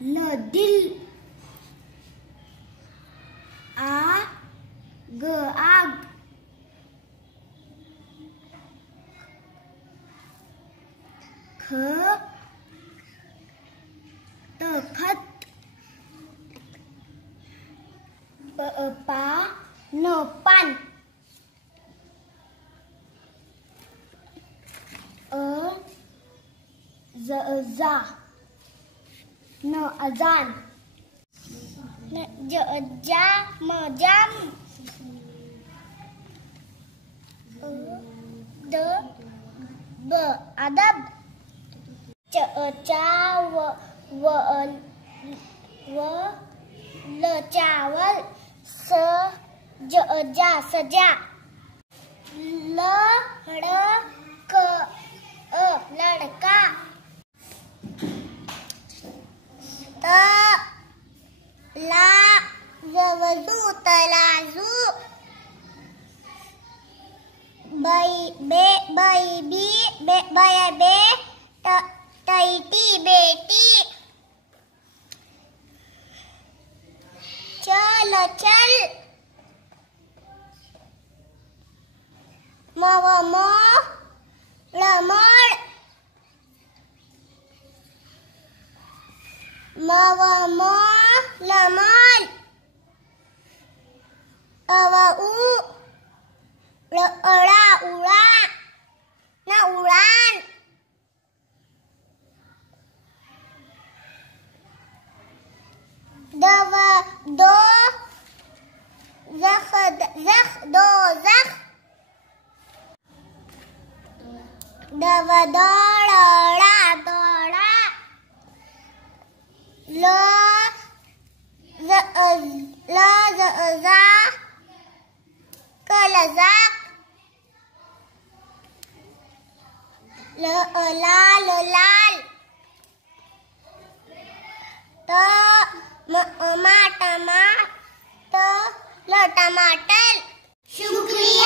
ल दिल, आ ग आग, ख त खत, प पा न पान, ज जा न अजान, ज जा म जाम, द ब अदब, च चा व ल चावल, स ज जा सजा, ल ड़ क लड़का, त ला वजू तराजू, तैती बेटी, चल चल, रमण, लमन, अड़ा उड़ा न उड़ान, दो जख दो जख, दौड़ा दौड़ा, ल जा कलजाक, लाल लाल, टमाटर, शुक्रिया।